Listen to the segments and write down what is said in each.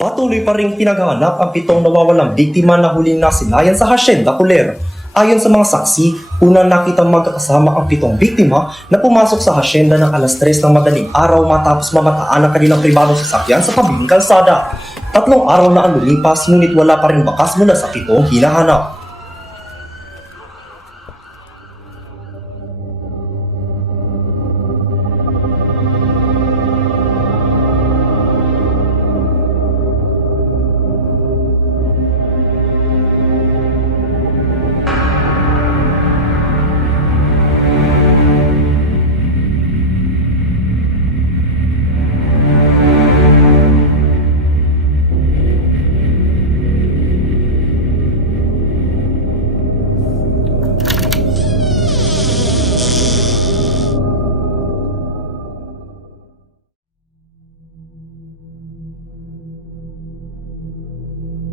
Patuloy pa ring pinaghahanap ang 7 nawawalang biktima na huling nasilayan sa Hacienda Culer. Ayon sa mga saksi, unang nakitang magkakasama ang 7 biktima na pumasok sa hacienda ng alas 3 ng madaling araw matapos mamataan ang kanilang pribadong sasakyan sa tabing kalsada. 3 araw na ang lumipas ngunit wala pa ring bakas mula sa 7 hinahanap.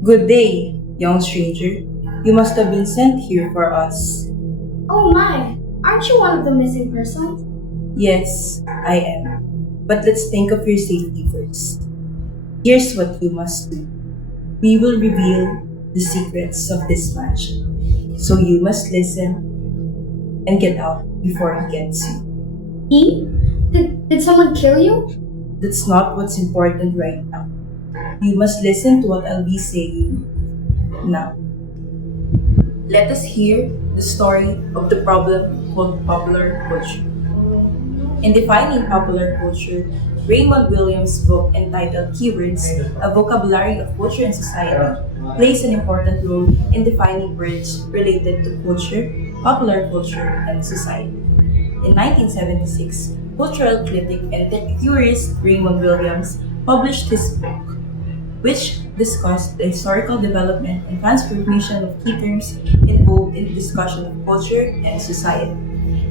Good day, young stranger. You must have been sent here for us. Oh my, aren't you one of the missing persons? Yes, I am. But let's think of your safety first. Here's what you must do. We will reveal the secrets of this mansion. So you must listen and get out before he gets you. He? Did someone kill you? That's not what's important right now. You must listen to what I'll be saying now. Let us hear the story of the problem called popular culture. In defining popular culture, Raymond Williams' book entitled Keywords, A Vocabulary of Culture and Society, plays an important role in defining words related to culture, popular culture, and society. In 1976, cultural critic and theorist Raymond Williams published his book, which discussed the historical development and transformation of key terms involved in the discussion of culture and society.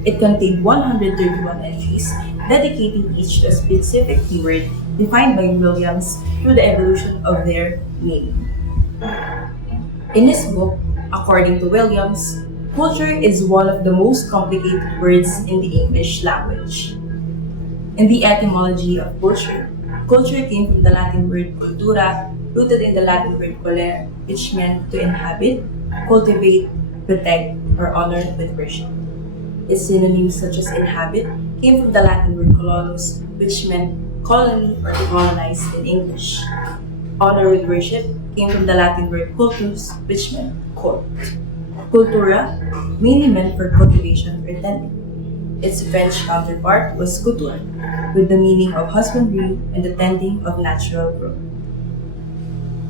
It contained 131 entries, dedicating each to a specific keyword defined by Williams through the evolution of their meaning. In his book, according to Williams, culture is one of the most complicated words in the English language. In the etymology of culture, culture came from the Latin word cultura, rooted in the Latin word colere, which meant to inhabit, cultivate, protect, or honor with worship. Its synonyms such as inhabit came from the Latin word colonus, which meant colony or to colonize in English. Honor with worship came from the Latin word cultus, which meant cult. Cultura mainly meant for cultivation or tending. Its French counterpart was couture, with the meaning of husbandry and the tending of natural growth.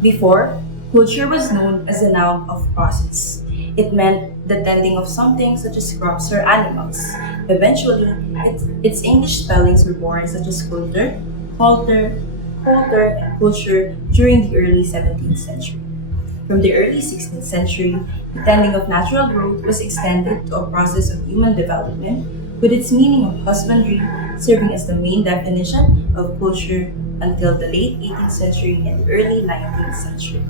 Before, culture was known as a noun of process. It meant the tending of something such as crops or animals. Eventually, its English spellings were born such as culture, halter, and culture during the early 17th century. From the early 16th century, the tending of natural growth was extended to a process of human development, with its meaning of husbandry serving as the main definition of culture until the late 18th century and early 19th century.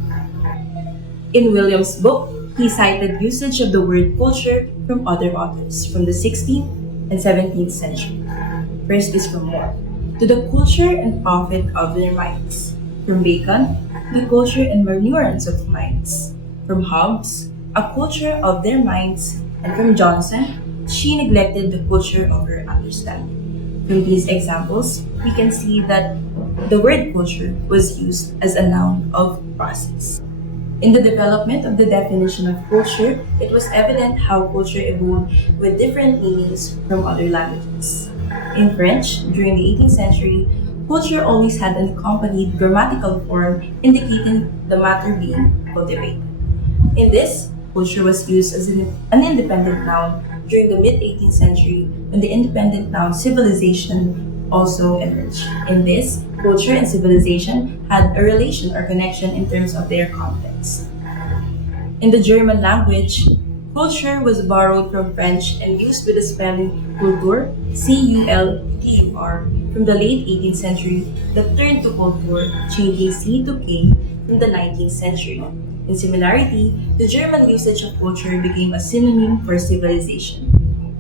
In Williams' book, he cited usage of the word culture from other authors from the 16th and 17th century. First is from More, to the culture and profit of their minds. From Bacon, the culture and manurance of minds. From Hobbes, a culture of their minds. And from Johnson, she neglected the culture of her understanding. From these examples, we can see that the word culture was used as a noun of process. In the development of the definition of culture, it was evident how culture evolved with different meanings from other languages. In French, during the 18th century, culture always had an accompanied grammatical form indicating the matter being cultivated. In this, culture was used as an independent noun during the mid-18th century when the independent noun civilization also emerged. In this, culture and civilization had a relation or connection in terms of their context. In the German language, culture was borrowed from French and used with the spelling cultur, C-U-L-T-U-R, from the late 18th century that turned to culture, changing C to K in the 19th century. In similarity, the German usage of culture became a synonym for civilization.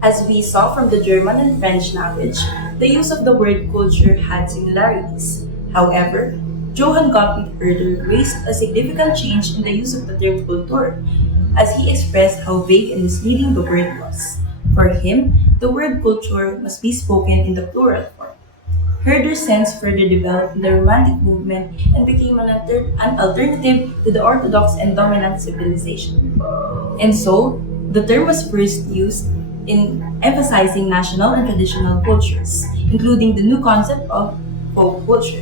As we saw from the German and French language, the use of the word culture had similarities. However, Johann Gottlieb Herder raised a significant change in the use of the term culture, as he expressed how vague and misleading the word was. For him, the word culture must be spoken in the plural form. Herder's sense further developed in the Romantic movement and became an alternative to the orthodox and dominant civilization. And so, the term was first used in emphasizing national and traditional cultures, including the new concept of folk culture.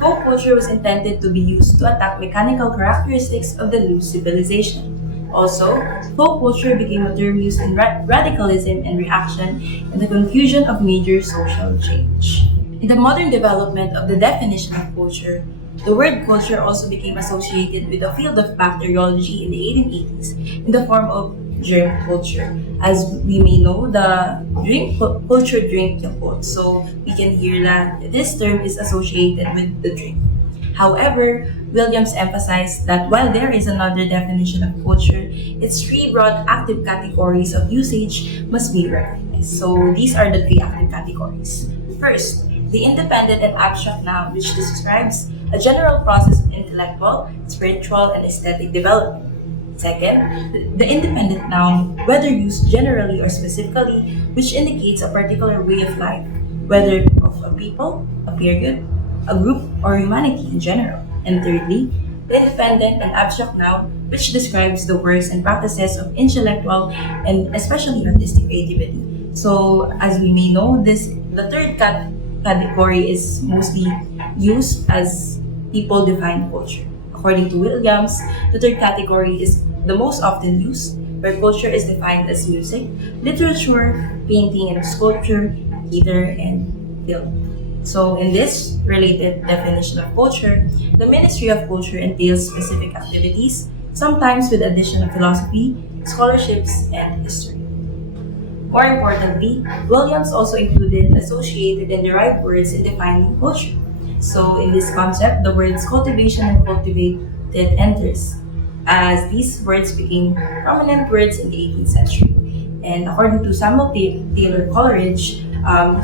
Folk culture was intended to be used to attack mechanical characteristics of the new civilization. Also, folk culture became a term used in radicalism and reaction and the confusion of major social change. In the modern development of the definition of culture, the word culture also became associated with the field of bacteriology in the 1880s in the form of germ culture. As we may know, the culture drink Yakult, so we can hear that this term is associated with the drink. However, Williams emphasized that while there is another definition of culture, its three broad active categories of usage must be recognized. So these are the three active categories. First, the independent and abstract noun, which describes a general process of intellectual, spiritual, and aesthetic development. Second, the independent noun, whether used generally or specifically, which indicates a particular way of life, whether of a people, a period, a group, or humanity in general. And thirdly, the independent and abstract noun, which describes the works and practices of intellectual and especially artistic creativity. So, as we may know, the third category is mostly used as people define culture. According to Williams, the third category is the most often used, where culture is defined as music, literature, painting and sculpture, theater, and film. So, in this related definition of culture, the Ministry of Culture entails specific activities, sometimes with addition of philosophy, scholarships, and history. More importantly, Williams also included associated and derived words in defining culture. So, in this concept, the words cultivation and cultivated enters, as these words became prominent words in the 18th century. And according to Samuel Taylor Coleridge,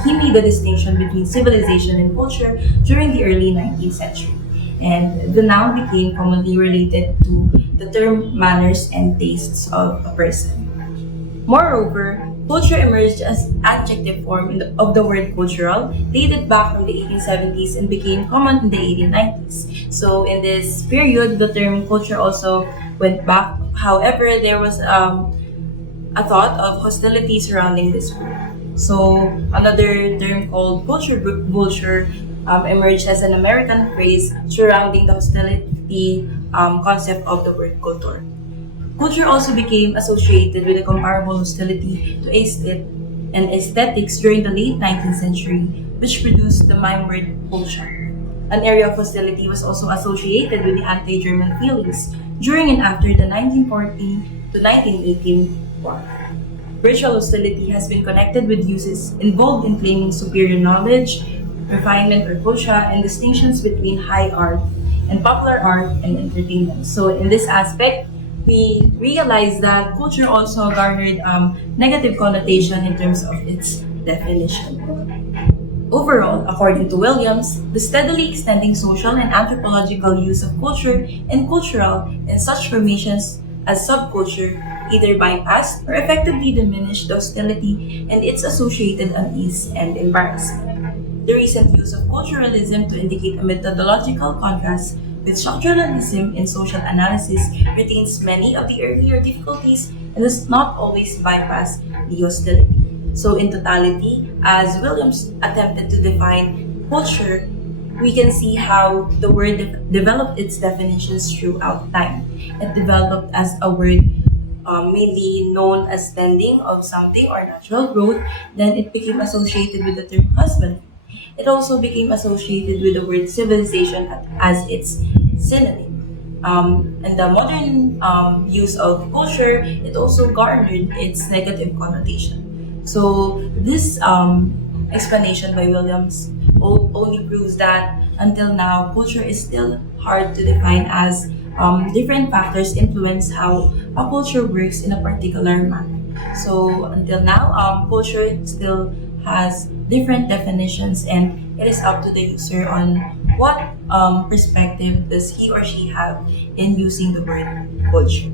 he made a distinction between civilization and culture during the early 19th century. And the noun became commonly related to the term manners and tastes of a person. Moreover, culture emerged as adjective form of the word cultural, dated back from the 1870s and became common in the 1890s. So in this period, the term culture also went back. However, there was a thought of hostility surrounding this word. So another term called culture vulture emerged as an American phrase surrounding the hostility concept of the word culture. Culture also became associated with a comparable hostility to aesthetics during the late 19th century, which produced the mime word Kultur. An area of hostility was also associated with the anti-German feelings during and after the 1940 to 1918 war. Virtual hostility has been connected with uses involved in claiming superior knowledge, refinement or culture, and distinctions between high art and popular art and entertainment. So in this aspect, we realize that culture also garnered negative connotation in terms of its definition. Overall, according to Williams, the steadily extending social and anthropological use of culture and cultural and such formations as subculture either bypassed or effectively diminished the hostility and its associated unease and embarrassment. The recent use of culturalism to indicate a methodological contrast with structuralism in social analysis retains many of the earlier difficulties and does not always bypass the hostility. So in totality, as Williams attempted to define culture, we can see how the word developed its definitions throughout time. It developed as a word mainly known as tending of something or natural growth, then it became associated with the term husband. It also became associated with the word civilization as its synonym. And the modern use of culture, it also garnered its negative connotation. So this explanation by Williams only proves that until now, culture is still hard to define as different factors influence how a culture works in a particular manner. So until now, culture still has different definitions and it is up to the user on what perspective does he or she have in using the word culture.